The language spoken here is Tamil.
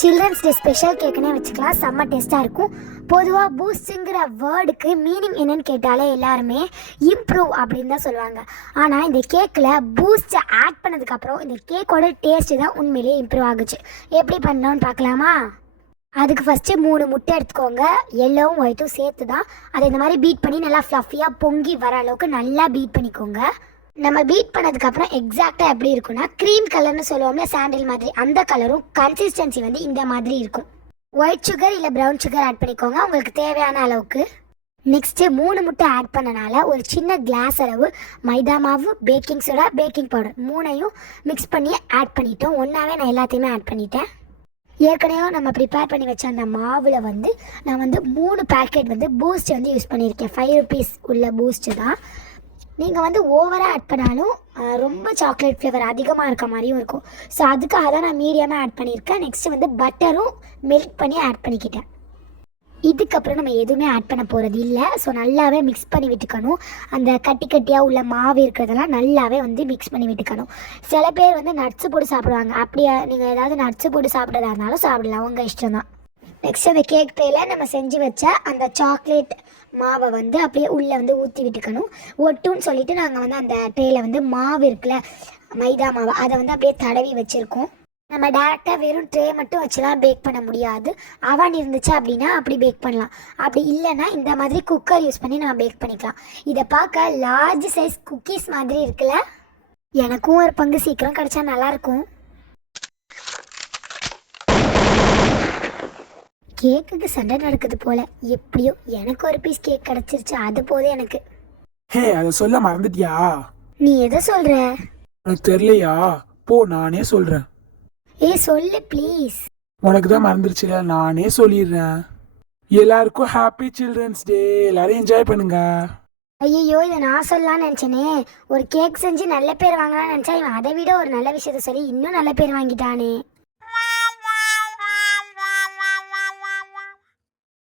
சில்ட்ரன்ஸ் டே ஸ்பெஷல் கேக்குன்னே வச்சுக்கலாம். செம்ம டேஸ்ட்டாக இருக்கும். பொதுவாக பூஸ்ட்டுங்கிற வேர்டுக்கு மீனிங் என்னன்னு கேட்டாலே எல்லாருமே இம்ப்ரூவ் அப்படின்னு தான் சொல்லுவாங்க. ஆனால் இந்த கேக்கில் பூஸ்ட்டை ஆட் பண்ணதுக்கப்புறம் இந்த கேக்கோட டேஸ்ட்டு தான் உண்மையிலேயே இம்ப்ரூவ் ஆகுச்சு. எப்படி பண்ணோன்னு பார்க்கலாமா? அதுக்கு ஃபஸ்ட்டு 3 முட்டை எடுத்துக்கோங்க. எல்லோவும் ஒயிட்டும் சேர்த்து தான் அதை இந்த மாதிரி பீட் பண்ணி நல்லா ஃப்ளஃபியாக பொங்கி வர அளவுக்கு நல்லா பீட் பண்ணிக்கோங்க. நம்ம பீட் பண்ணதுக்கப்புறம் எக்ஸாக்டாக எப்படி இருக்குன்னா க்ரீம் கலர்னு சொல்லுவோம்ல, சாண்டில் மாதிரி, அந்த கலரும் கன்சிஸ்டன்சி வந்து இந்த மாதிரி இருக்கும். ஒயிட் சுகர் இல்லை ப்ரௌன் சுகர் ஆட் பண்ணிக்கோங்க உங்களுக்கு தேவையான அளவுக்கு. நெக்ஸ்ட்டு 3 முட்டை ஆட் பண்ணனால ஒரு சின்ன கிளாஸ் அளவு மைதா மாவு, பேக்கிங் சோடா, பேக்கிங் பவுடர் 3ஐயும் மிக்ஸ் பண்ணி ஆட் பண்ணிட்டோம். ஒன்றாவே நான் எல்லாத்தையுமே ஆட் பண்ணிட்டேன். ஏற்கனவே நம்ம ப்ரிப்பேர் பண்ணி வச்ச அந்த மாவில் வந்து நான் வந்து 3 பேக்கெட் வந்து பூஸ்ட் வந்து யூஸ் பண்ணியிருக்கேன். 5 rupees உள்ள பூஸ்ட்டு தான். நீங்கள் வந்து ஓவராக ஆட் பண்ணாலும் ரொம்ப சாக்லேட் ஃப்ளேவர் அதிகமாக இருக்க மாதிரியும் இருக்கும். ஸோ அதுக்காக தான் நான் மீடியமாக ஆட் பண்ணியிருக்கேன். நெக்ஸ்ட்டு வந்து பட்டரும் மெல்ட் பண்ணி ஆட் பண்ணிக்கிட்டேன். இதுக்கப்புறம் நம்ம எதுவுமே ஆட் பண்ண போகிறது இல்லை. ஸோ நல்லாவே மிக்ஸ் பண்ணி விட்டுக்கணும். அந்த கட்டி கட்டியாக உள்ள மாவு இருக்கிறதெல்லாம் நல்லாவே வந்து மிக்ஸ் பண்ணி விட்டுக்கணும். சில பேர் வந்து நட்ஸு போட்டு சாப்பிடுவாங்க. அப்படியே நீங்கள் ஏதாவது நட்ஸு போட்டு சாப்பிட்றதா இருந்தாலும் சாப்பிடலாம், உங்கள் இஷ்டம் தான். நெக்ஸ்ட் அந்த கேக் ட்ரேயில் நம்ம செஞ்சு வச்ச அந்த சாக்லேட் மாவை வந்து அப்படியே உள்ளே வந்து ஊற்றி விட்டுக்கணும். ஒட்டுன்னு சொல்லிட்டு நாங்கள் வந்து அந்த ட்ரேயில் வந்து மாவு இருக்குல்ல, மைதா மாவு, அதை வந்து அப்படியே தடவி வச்சுருக்கோம். நம்ம டேரெக்டாக வெறும் ட்ரே மட்டும் வச்சுலாம் பேக் பண்ண முடியாது. அவன் இருந்துச்சு அப்படின்னா அப்படி பேக் பண்ணலாம். அப்படி இல்லைன்னா இந்த மாதிரி குக்கர் யூஸ் பண்ணி நம்ம பேக் பண்ணிக்கலாம். இதை பார்க்க லார்ஜ் சைஸ் குக்கீஸ் மாதிரி இருக்குல்ல. எனக்கும் ஒரு பங்கு சீக்கிரம் கிடச்சா நல்லாயிருக்கும். கேக்குக்கு சண்டை நடக்குது போல. எப்படியோ எனக்கு ஒரு பீஸ் கேக் கிடச்சிருச்சு, அது போதும் எனக்கு. ஹே, அதை சொல்ல மறந்துட்டியா? நீ எதை சொல்கிற? உனக்கு தெரியலையா? போ, நானே சொல்கிறேன். சொல்லு ப்ளீஸ். உனக்கு தான் மறந்துருச்சுல, நானே சொல்லிடுறேன். எல்லாருக்கும் ஹாப்பி சில்ட்ரன்ஸ் டே. எல்லாரும் என்ஜாய் பண்ணுங்க. ஐயோ, இதை நான் சொல்லலாம்னு நினச்சேனே. ஒரு கேக் செஞ்சு நல்ல பேர் வாங்கலாம்னு நினச்சா இவன் அதை விட ஒரு நல்ல விஷயத்த சொல்லி இன்னும் நல்ல பேர் வாங்கிட்டானே.